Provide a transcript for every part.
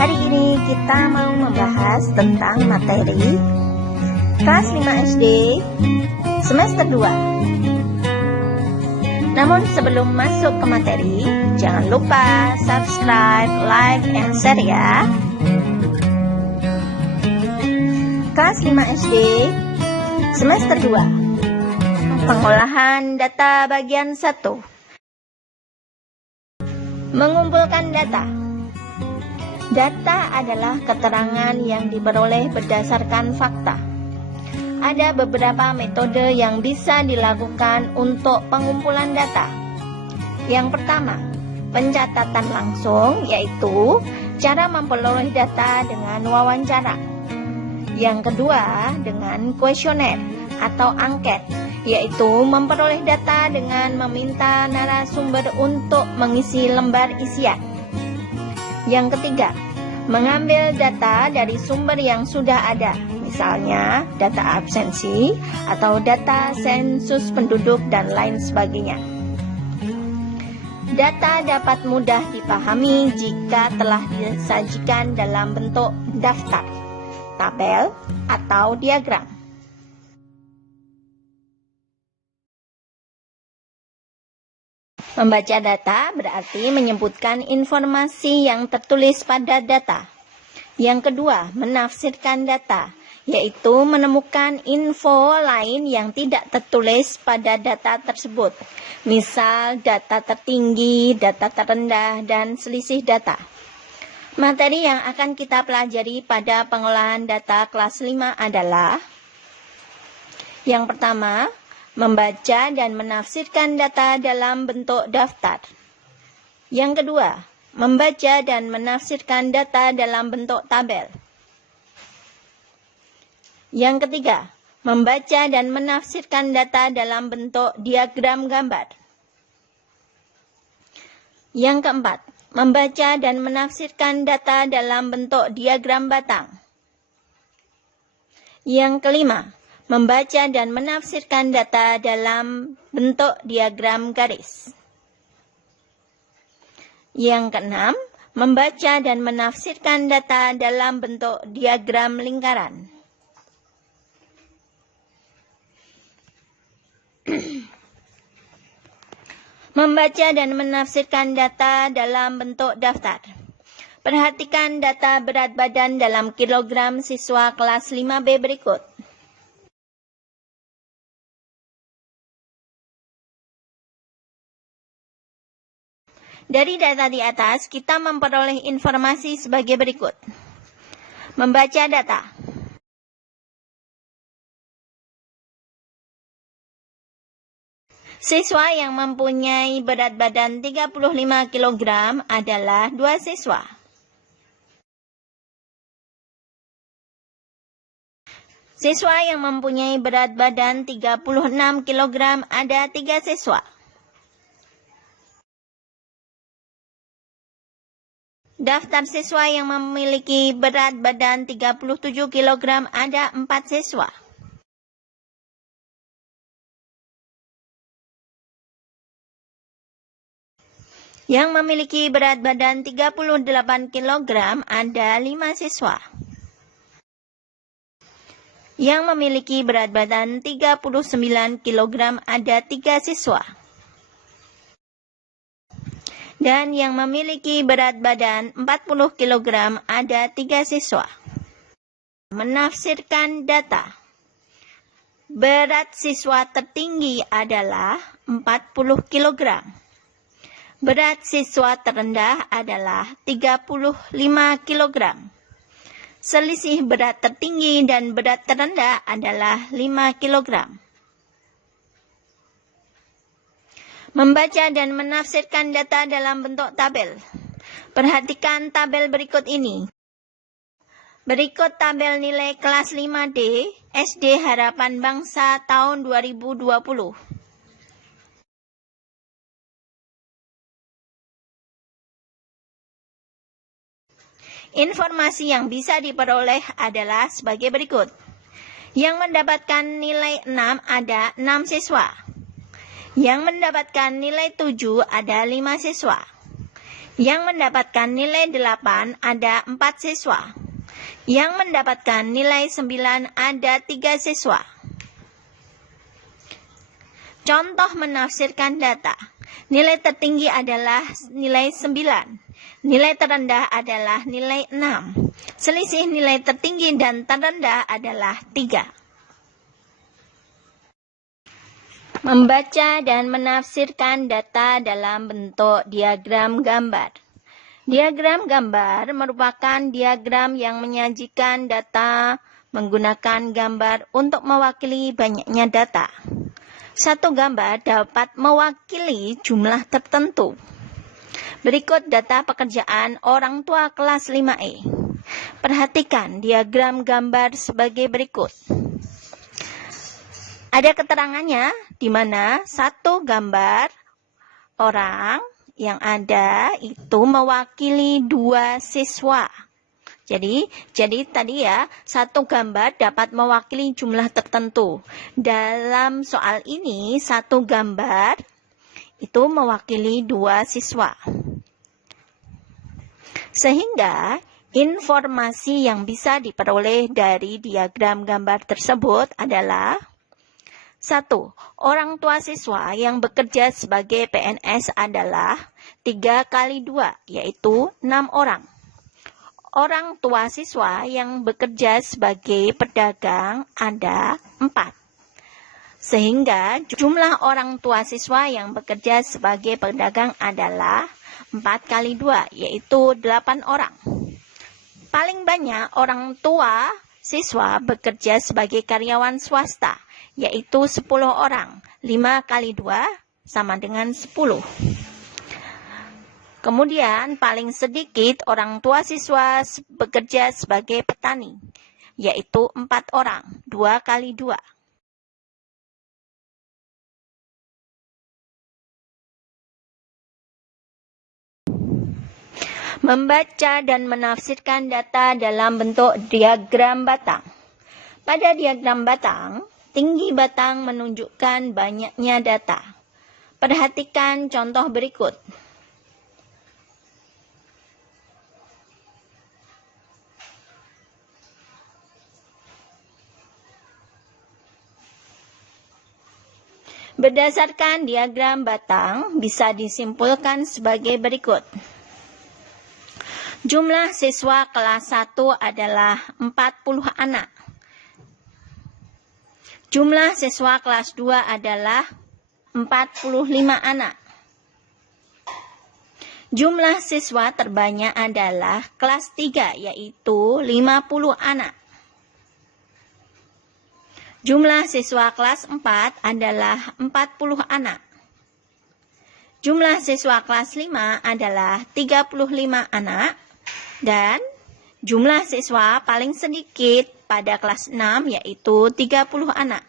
Hari ini kita mau membahas tentang materi kelas 5 SD semester 2. Namun sebelum masuk ke materi, jangan lupa subscribe, like, and share ya. Kelas 5 SD semester 2. Pengolahan data bagian 1. Mengumpulkan data. Data adalah keterangan yang diperoleh berdasarkan fakta. Ada beberapa metode yang bisa dilakukan untuk pengumpulan data. Yang pertama, pencatatan langsung, yaitu cara memperoleh data dengan wawancara. Yang kedua, dengan kuesioner atau angket, yaitu memperoleh data dengan meminta narasumber untuk mengisi lembar isian. Yang ketiga, mengambil data dari sumber yang sudah ada, misalnya data absensi atau data sensus penduduk dan lain sebagainya. Data dapat mudah dipahami jika telah disajikan dalam bentuk daftar, tabel, atau diagram. Membaca data berarti menyebutkan informasi yang tertulis pada data. Yang kedua, menafsirkan data, yaitu menemukan info lain yang tidak tertulis pada data tersebut. Misal, data tertinggi, data terendah, dan selisih data. Materi yang akan kita pelajari pada pengolahan data kelas 5 adalah: yang pertama, membaca dan menafsirkan data dalam bentuk daftar. Yang kedua, membaca dan menafsirkan data dalam bentuk tabel. Yang ketiga, membaca dan menafsirkan data dalam bentuk diagram gambar. Yang keempat, membaca dan menafsirkan data dalam bentuk diagram batang. Yang kelima, membaca dan menafsirkan data dalam bentuk diagram garis. Yang keenam, membaca dan menafsirkan data dalam bentuk diagram lingkaran. Membaca dan menafsirkan data dalam bentuk daftar. Perhatikan data berat badan dalam kilogram siswa kelas 5B berikut. Dari data di atas, kita memperoleh informasi sebagai berikut. Membaca data. Siswa yang mempunyai berat badan 35 kg adalah 2 siswa. Siswa yang mempunyai berat badan 36 kg ada 3 siswa. Daftar siswa yang memiliki berat badan 37 kg ada 4 siswa. Yang memiliki berat badan 38 kg ada 5 siswa. Yang memiliki berat badan 39 kg ada 3 siswa. Dan yang memiliki berat badan 40 kg ada 3 siswa. Menafsirkan data. Berat siswa tertinggi adalah 40 kg. Berat siswa terendah adalah 35 kg. Selisih berat tertinggi dan berat terendah adalah 5 kg. Membaca dan menafsirkan data dalam bentuk tabel. Perhatikan tabel berikut ini. Berikut tabel nilai kelas 5D SD Harapan Bangsa tahun 2020. Informasi yang bisa diperoleh adalah sebagai berikut. Yang mendapatkan nilai 6 ada 6 siswa. Yang mendapatkan nilai 7 ada 5 siswa. Yang mendapatkan nilai 8 ada 4 siswa. Yang mendapatkan nilai 9 ada 3 siswa. Contoh menafsirkan data. Nilai tertinggi adalah nilai 9. Nilai terendah adalah nilai 6. Selisih nilai tertinggi dan terendah adalah 3. Membaca dan menafsirkan data dalam bentuk diagram gambar. Diagram gambar merupakan diagram yang menyajikan data menggunakan gambar untuk mewakili banyaknya data. Satu gambar dapat mewakili jumlah tertentu. Berikut data pekerjaan orang tua kelas 5E. Perhatikan diagram gambar sebagai berikut. Ada keterangannya di mana satu gambar orang yang ada itu mewakili 2 siswa. Jadi tadi ya, satu gambar dapat mewakili jumlah tertentu. Dalam soal ini, satu gambar itu mewakili 2 siswa. Sehingga informasi yang bisa diperoleh dari diagram gambar tersebut adalah 1. Orang tua siswa yang bekerja sebagai PNS adalah 3 kali 2, yaitu 6 orang. Orang tua siswa yang bekerja sebagai pedagang ada 4. Sehingga jumlah orang tua siswa yang bekerja sebagai pedagang adalah 4 kali 2, yaitu 8 orang. Paling banyak orang tua siswa bekerja sebagai karyawan swasta, yaitu 10 orang. 5 kali 2 sama dengan 10. Kemudian paling sedikit orang tua siswa bekerja sebagai petani, yaitu 4 orang. 2 kali 2. Membaca dan menafsirkan data dalam bentuk diagram batang. Pada diagram batang, tinggi batang menunjukkan banyaknya data. Perhatikan contoh berikut. Berdasarkan diagram batang, bisa disimpulkan sebagai berikut. Jumlah siswa kelas 1 adalah 40 anak. Jumlah siswa kelas 2 adalah 45 anak. Jumlah siswa terbanyak adalah kelas 3, yaitu 50 anak. Jumlah siswa kelas 4 adalah 40 anak. Jumlah siswa kelas 5 adalah 35 anak. Dan jumlah siswa paling sedikit pada kelas 6 yaitu 30 anak.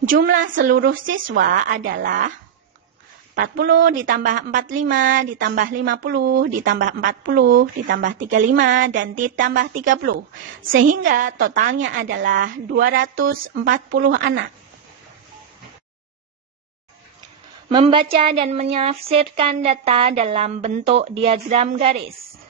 Jumlah seluruh siswa adalah 40 ditambah 45 ditambah 50 ditambah 40 ditambah 35 dan ditambah 30. Sehingga totalnya adalah 240 anak. Membaca dan menafsirkan data dalam bentuk diagram garis.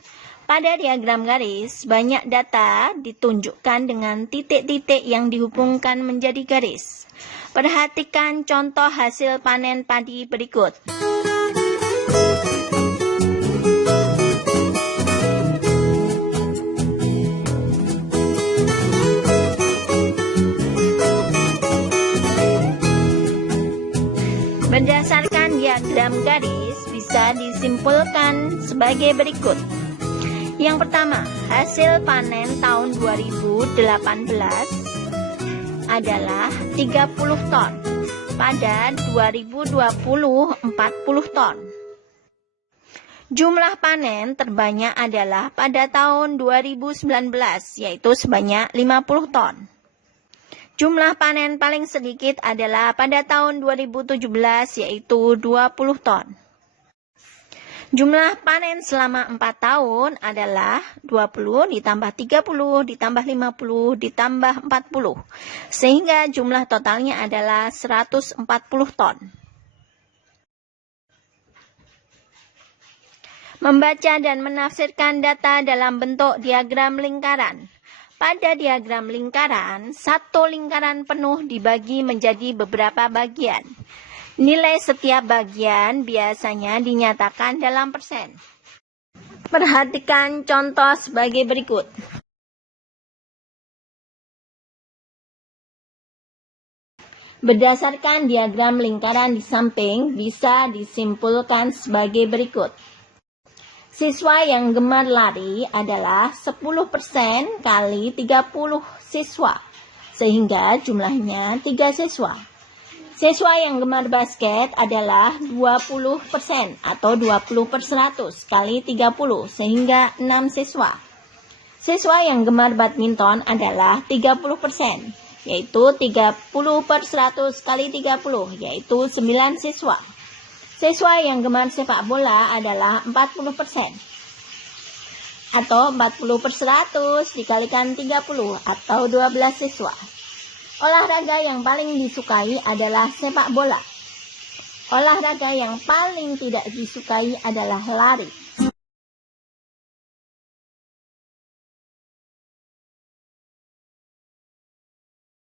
Pada diagram garis, banyak data ditunjukkan dengan titik-titik yang dihubungkan menjadi garis. Perhatikan contoh hasil panen padi berikut. Berdasarkan diagram garis bisa disimpulkan sebagai berikut. Yang pertama, hasil panen tahun 2018 adalah 30 ton. Pada 2020, 40 ton. Jumlah panen terbanyak adalah pada tahun 2019, yaitu sebanyak 50 ton. Jumlah panen paling sedikit adalah pada tahun 2017, yaitu 20 ton. Jumlah panen selama 4 tahun adalah 20 ditambah 30 ditambah 50 ditambah 40. Sehingga jumlah totalnya adalah 140 ton. Membaca dan menafsirkan data dalam bentuk diagram lingkaran. Pada diagram lingkaran, satu lingkaran penuh dibagi menjadi beberapa bagian. Nilai setiap bagian biasanya dinyatakan dalam persen. Perhatikan contoh sebagai berikut. Berdasarkan diagram lingkaran di samping, bisa disimpulkan sebagai berikut. Siswa yang gemar lari adalah 10% kali 30 siswa, sehingga jumlahnya 3 siswa. Siswa yang gemar basket adalah 20% atau 20/100 kali 30, sehingga 6 siswa. Siswa yang gemar badminton adalah 30%, yaitu 30/100 kali 30, yaitu 9 siswa. Siswa yang gemar sepak bola adalah 40%, atau 40/100 dikalikan 30, atau 12 siswa. Olahraga yang paling disukai adalah sepak bola. Olahraga yang paling tidak disukai adalah lari.